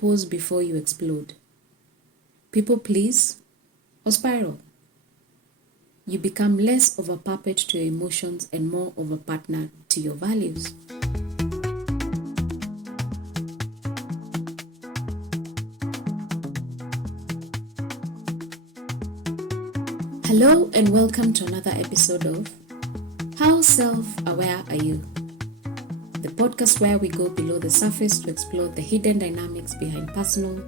pause before you explode. People please or spiral. You become less of a puppet to your emotions and more of a partner to your values. Hello and welcome to another episode of How Self-Aware Are You? The podcast where we go below the surface to explore the hidden dynamics behind personal,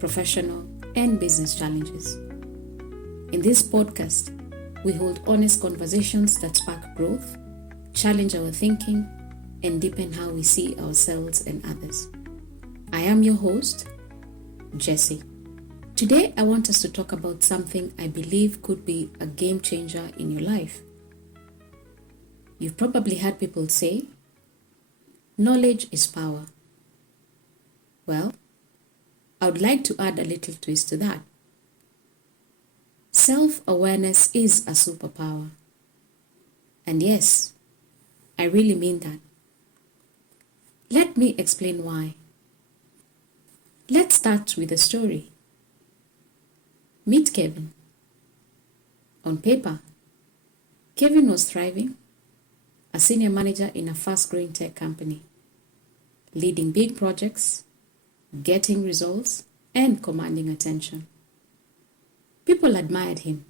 professional, and business challenges. In this podcast, we hold honest conversations that spark growth, challenge our thinking, and deepen how we see ourselves and others. I am your host, Jessie. Today, I want us to talk about something I believe could be a game changer in your life. You've probably heard people say, knowledge is power. Well, I would like to add a little twist to that. Self-awareness is a superpower. And yes, I really mean that. Let me explain why. Let's start with a story. Meet Kevin. On paper, Kevin was thriving, a senior manager in a fast-growing tech company, leading big projects, getting results, and commanding attention. People admired him.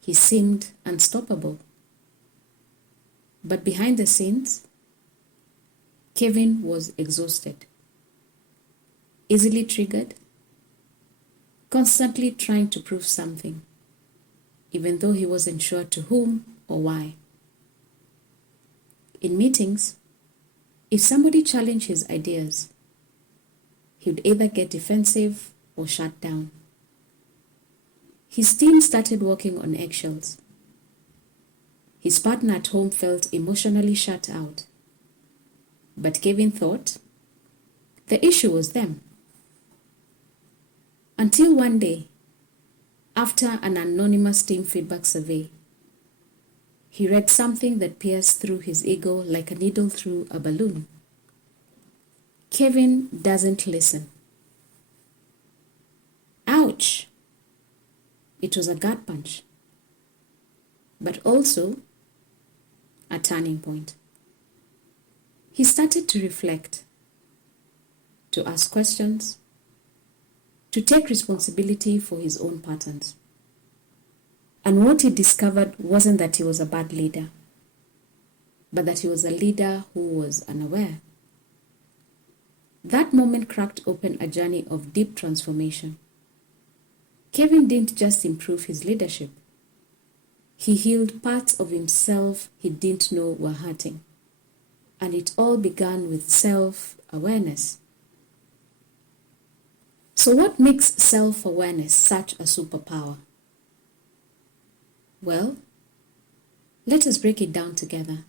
He seemed unstoppable. But behind the scenes, Kevin was exhausted, easily triggered, constantly trying to prove something, even though he wasn't sure to whom or why. In meetings, if somebody challenged his ideas, he would either get defensive or shut down. His team started walking on eggshells. His partner at home felt emotionally shut out. But Kevin thought the issue was them. Until one day, after an anonymous team feedback survey, he read something that pierced through his ego like a needle through a balloon. Kevin doesn't listen. Ouch! It was a gut punch, but also a turning point. He started to reflect, to ask questions, to take responsibility for his own patterns. And what he discovered wasn't that he was a bad leader, but that he was a leader who was unaware. That moment cracked open a journey of deep transformation. Kevin didn't just improve his leadership. He healed parts of himself he didn't know were hurting. And it all began with self-awareness. So what makes self-awareness such a superpower? Well, let us break it down together.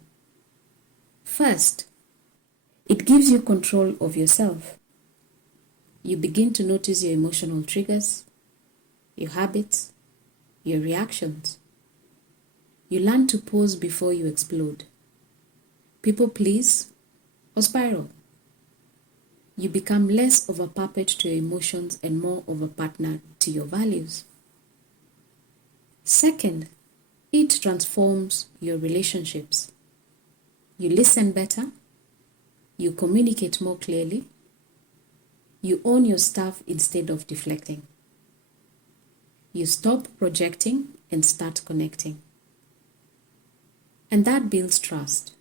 First, it gives you control of yourself. You begin to notice your emotional triggers, your habits, your reactions. You learn to pause before you explode. People please or spiral. You become less of a puppet to your emotions and more of a partner to your values. Second, it transforms your relationships. You listen better. You communicate more clearly. You own your stuff instead of deflecting. You stop projecting and start connecting. And that builds trust.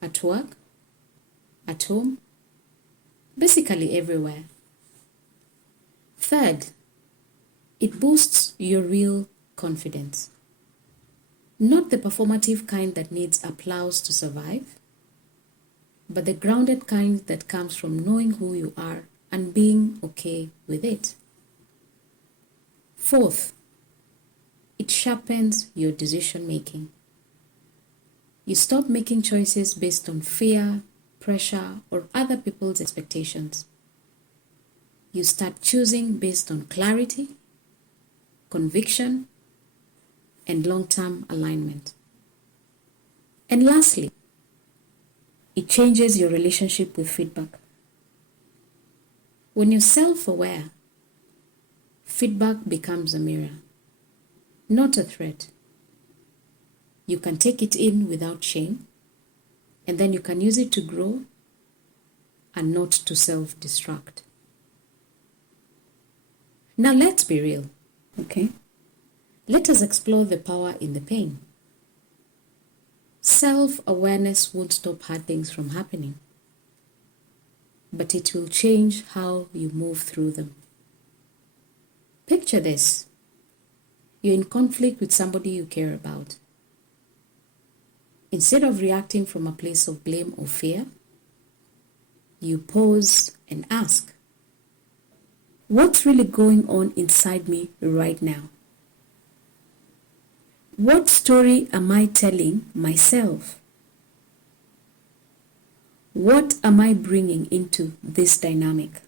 At work, at home, basically everywhere. Third, it boosts your real confidence. Not the performative kind that needs applause to survive, but the grounded kind that comes from knowing who you are and being okay with it. Fourth, it sharpens your decision making. You stop making choices based on fear, pressure, or other people's expectations. You start choosing based on clarity, conviction, and long-term alignment. And lastly, it changes your relationship with feedback. When you're self-aware, feedback becomes a mirror, not a threat. You can take it in without shame, and then you can use it to grow and not to self-destruct. Now let's be real, okay? Let us explore the power in the pain. Self-awareness won't stop hard things from happening, but it will change how you move through them. Picture this. You're in conflict with somebody you care about. Instead of reacting from a place of blame or fear, you pause and ask, what's really going on inside me right now? What story am I telling myself? What am I bringing into this dynamic?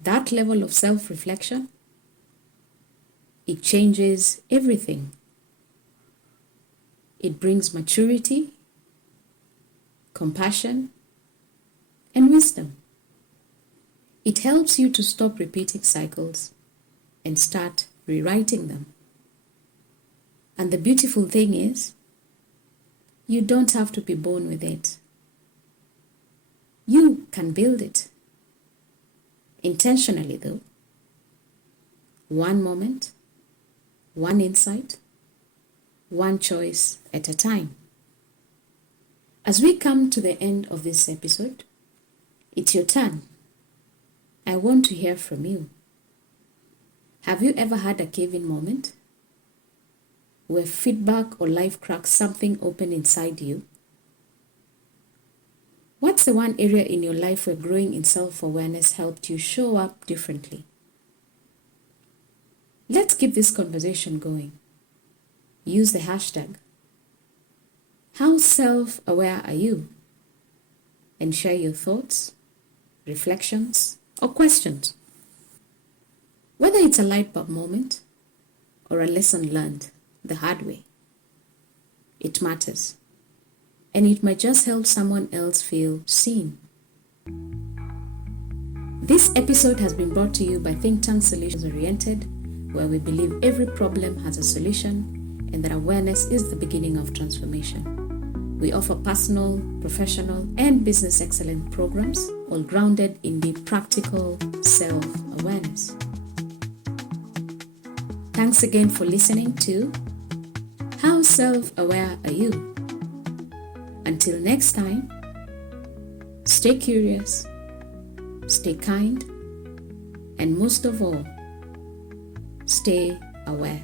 That level of self-reflection, it changes everything. It brings maturity, compassion, and wisdom. It helps you to stop repeating cycles and start rewriting them. And the beautiful thing is, you don't have to be born with it. You can build it. Intentionally though. One moment, one insight, one choice at a time. As we come to the end of this episode, it's your turn. I want to hear from you. Have you ever had a cave-in moment where feedback or life cracks something open inside you? What's the one area in your life where growing in self-awareness helped you show up differently? Let's keep this conversation going. Use the hashtag. How self-aware are you? And share your thoughts, reflections, or questions. Whether it's a light bulb moment or a lesson learned the hard way, it matters. And it might just help someone else feel seen. This episode has been brought to you by Think Tank Solutions Oriented, where we believe every problem has a solution and that awareness is the beginning of transformation. We offer personal, professional, and business excellence programs, all grounded in the practical self-awareness. Thanks again for listening to How Self-Aware Are You? Until next time, stay curious, stay kind, and most of all, stay aware.